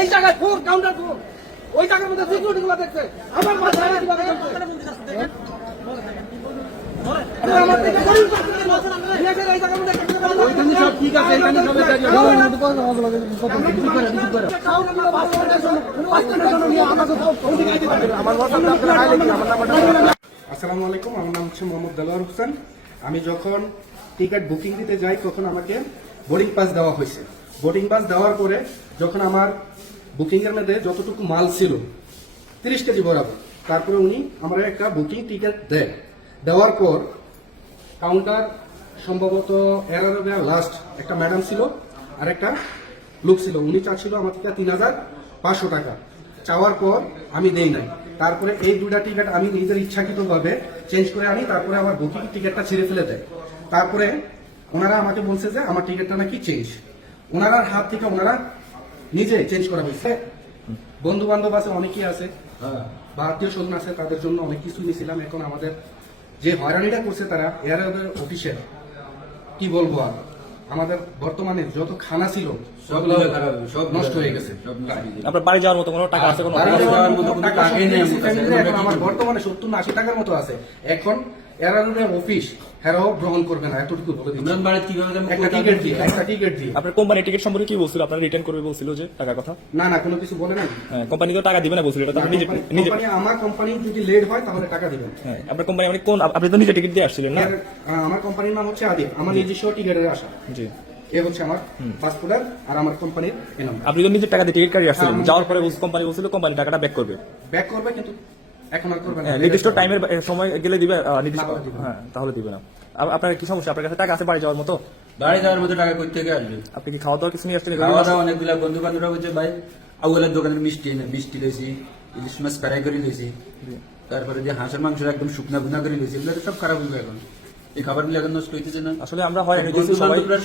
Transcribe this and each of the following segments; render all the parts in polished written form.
এই জায়গায় four counter four ওই জায়গার মধ্যে সিকিউরিটি গুলো দেখছে আমার মাথায় সব ঠিক আছে এখানে আসসালামু আলাইকুম, আমার নাম হচ্ছে মোহাম্মদ দেলোয়ার হোসেন। আমি যখন টিকিট বুকিং দিতে যাই তখন আমাকে বোর্ডিং পাস দেওয়া হয়েছে। বোর্ডিং পাস দেওয়ার পরে যখন আমার বুকিং এর মধ্যে যতটুকু মাল ছিল 30 কেজি বরাবর, তারপরে উনি আমার একটা বুকিং টিকিট দেয়। দেওয়ার পর কাউন্টার সম্ভবত লাস্ট একটা ম্যাডাম ছিল আর একটা লোক ছিল, উনি চাচ্ছিল আমার থেকে 3500 টাকা। চাওয়ার পর আমি দেই নাই। তারপরে এই দুটা টিকিট আমি নিজের ইচ্ছাকৃতভাবে চেঞ্জ করে আনি, তারপরে আমার বুকিং টিকিটটা ছিঁড়ে ফেলে দেয়। তারপরে ওনারা আমাকে বলছে যে আমার টিকিটটা নাকি চেঞ্জ, ওনার হাত থেকে ওনারা নিজে চেঞ্জ করা হয়েছে। বন্ধু বান্ধব আছে, অনেকেই আছে বা আত্মীয় স্বজন আছে, তাদের জন্য অনেক কিছু নিয়েছিলাম। এখন আমাদের যে হয়রানিটা করছে তারা এয়ারওয়ের অফিসের, কি বলবো আর, আমাদের বর্তমানে যত খানা ছিল সবগুলো সব নষ্ট হয়ে গেছে। আপনার বাড়ি যাওয়ার মতো কোনো টাকা আছে? কোনো এখন আমার বর্তমানে 70-80 টাকার মতো আছে। এখন এয়ারওয়ের অফিস হেরাও গ্রহণ করবে না, এতটুকু বলে দিচ্ছি। একটা টিকিট দিয়ে আপনার কোম্পানি টিকিট সম্পর্কে কি বলছিল? আপনার রিটার্ন করবে বলছিল যে টাকার কথা? না, কোনো কিছু বলে নাই। হ্যাঁ, কোম্পানি তো টাকা দিবে না বলছিল, এটা আপনি নিজে। আমার কোম্পানি যদি লেট হয় তাহলে টাকা দিবেন। হ্যাঁ, আপনার কোম্পানি মানে কোন? আপনি তো নিজে টিকিট দিয়ে আসছিলেন না? আমার কোম্পানির নাম হচ্ছে আদিব, আমার নিজস্ব টিকিটের আশা। জি, এ হচ্ছে আমার পাসপোর্ট আর আমার কোম্পানির নাম। আপনি তো নিজে টাকা দিয়ে টিকিট কাটিয়ে আসছিলেন, যাওয়ার পরে কোম্পানি বলছিল কোম্পানি টাকাটা ব্যাক করবে। ব্যাক করবে, কিন্তু এখন আর করবে না। নির্দিষ্ট টাইমের সময় গেলে দিবে, নির্দিষ্ট। হ্যাঁ, তাহলে দিবে না। আপনার কি সমস্যা? আপনার কাছে টাকা আছে বাড়ি যাওয়ার মতো? বাড়ি যাওয়ার মতো টাকা কই থেকে আসবে? আপনি কি খাওয়া দাওয়া কিছু নিয়ে আসছেন? খাওয়া দাওয়া অনেকগুলা বন্ধু বান্ধবরা বলছে ভাই আউলের দোকানের মিষ্টি লইছি, ইলিশ মাছ ফ্রাই করে লইছি, তারপরে যে হাঁসের মাংস একদম শুকনা গুনা করে লইছি, এগুলো সব খারাপ হইবে। এখন এই খাবারগুলো এখন নষ্ট হইতেছে না। আসলে আমরা হয়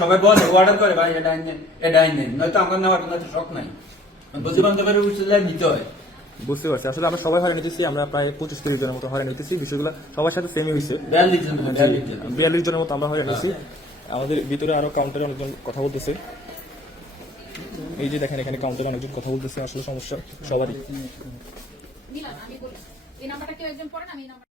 সবাই বলে অর্ডার করে ভাই এটা আইনেন এটা আইনেন, নয়তো আমার নেওয়ার কোনো শখ নাই। বন্ধু বান্ধবের উচিত নিতে হয়। বুঝতে পারছি, আসলে আমরা সবাই হয়রান হইতেছি। আমরা প্রায় 25-30 জনের মতো হয়রান হইতেছি। বিষয়গুলো সবার সাথে সেমই হয়েছে। 42 জনের মতো আমরা হয়রান হয়েছি। আমাদের ভিতরে আরো কাউন্টারে অনেকজন কথা বলতেছে। এই যে দেখেন, এখানে কাউন্টারে অনেকজন কথা বলতেছে। আসলে সমস্যা সবারই।